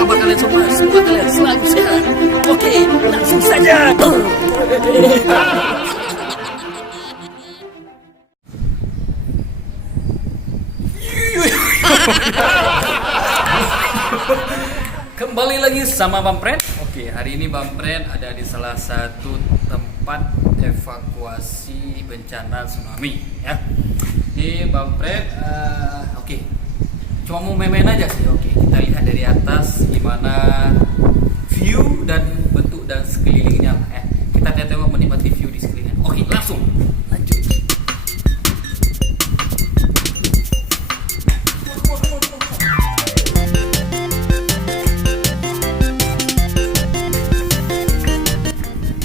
kabar kalian semua? Semoga kalian selalu sehat. Oke, langsung saja. Kembali lagi sama Bang Pren. Oke, hari ini Bang Pren ada di salah satu tempat evakuasi bencana tsunami ya. Ini Bang Pren, oke, cuma mau main-main aja sih. Oke, kita lihat dari atas gimana view dan bentuk dan sekelilingnya. Kita tengok menikmati view di sekelilingnya. Oke, langsung lanjut.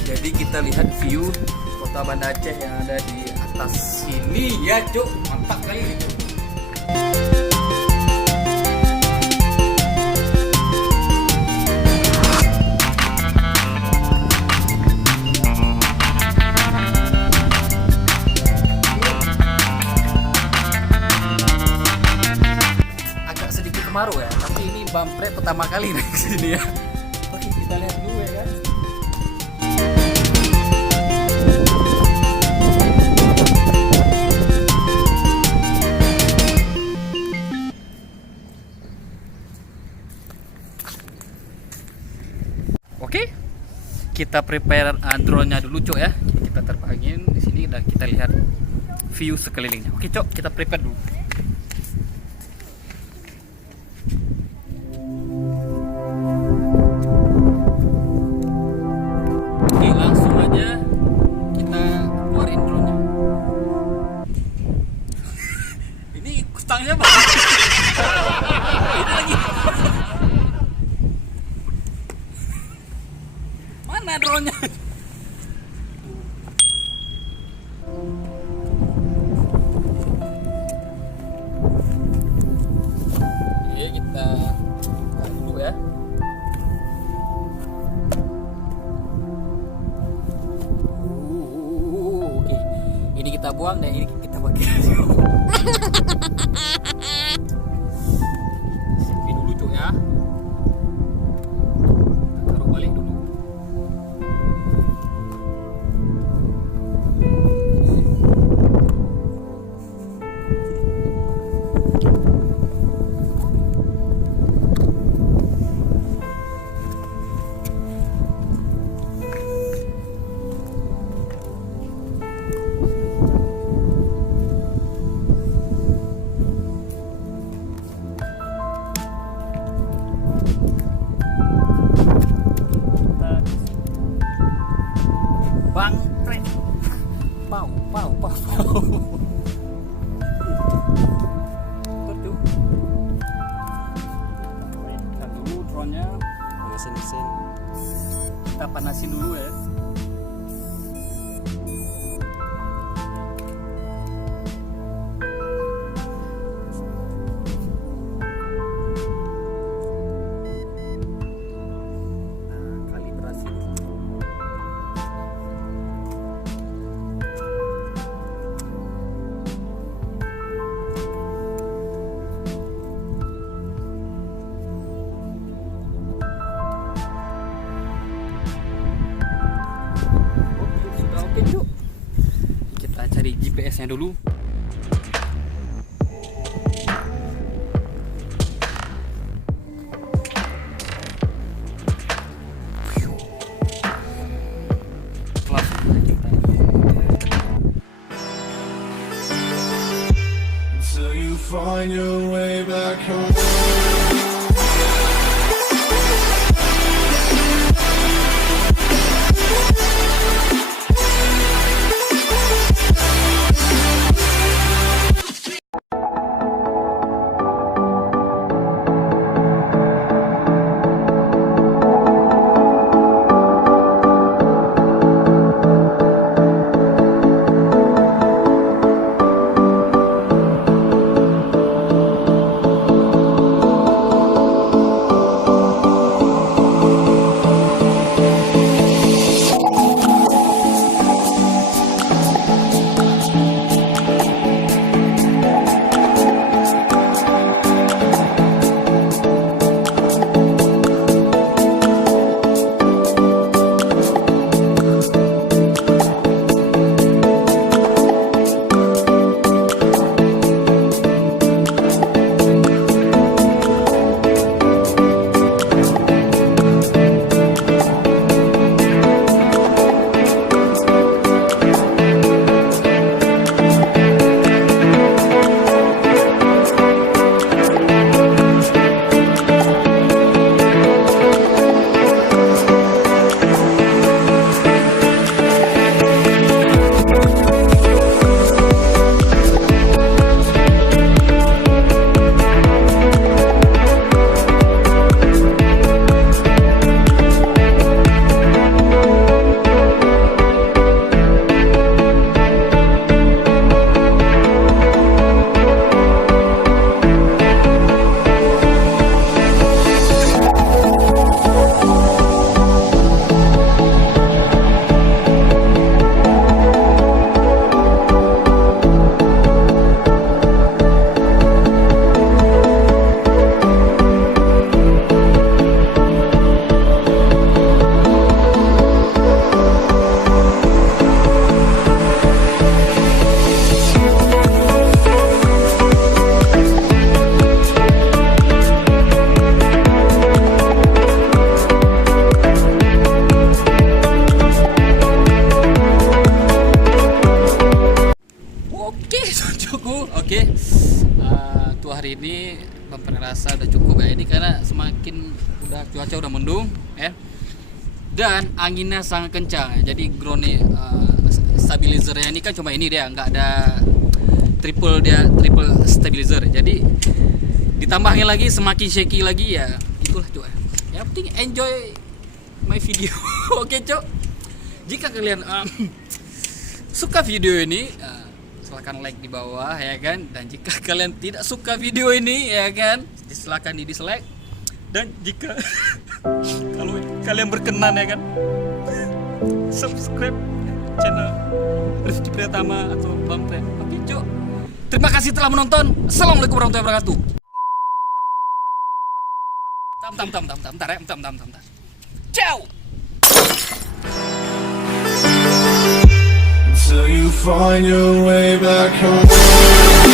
Jadi kita lihat view kota Banda Aceh yang ada di atas sini ya, Cuk. Mantap kali itu. Agak sedikit kemarau ya, tapi ini Bang Pren pertama kali naik ke sini ya. Oke, kita lihat dulu ya kan. Oke, kita prepare drone-nya dulu, Cok ya. Kita terbangin di sini dan kita lihat view sekelilingnya. Oke, Cok, kita prepare dulu. Oke, langsung aja kita keluarin drone-nya. Ini kustangnya Pak. Ini lagi. Mana drone-nya? Oke, kita tahan dulu ya. Oke, ini kita buang dan ini kita pakai. Sini dulu, Cuk ya. Kita taruh balik dulu. Bang Pren, pau. Tuh. Kita dulu drone-nya, panasin mesin. Kita panasin dulu ya. Kalibrasi dulu. Oke, Cuk. Kita cari GPS-nya dulu. Till you find your way back home. Oke, cukup. Oke. Tuh hari ini bumper rasa udah cukup ya. Ini karena semakin udah cuaca udah mendung ya. Dan anginnya sangat kencang ya. Jadi ground stabilizernya ini kan cuma ini dia, nggak ada triple stabilizer. Jadi ditambahin lagi semakin shaky lagi ya. Itulah cuy. Yang penting enjoy my video. Oke, Cok. Jika kalian suka video ini, silahkan like di bawah ya kan. Dan jika kalian tidak suka video ini ya kan, silahkan di dislike. Dan jika kalau kalian berkenan ya kan, subscribe channel Rifki Pratama atau Bang Pren. Oke, Cok. Terima kasih telah menonton. Assalamualaikum warahmatullahi wabarakatuh. Tam. Ciao. till you find your way back home.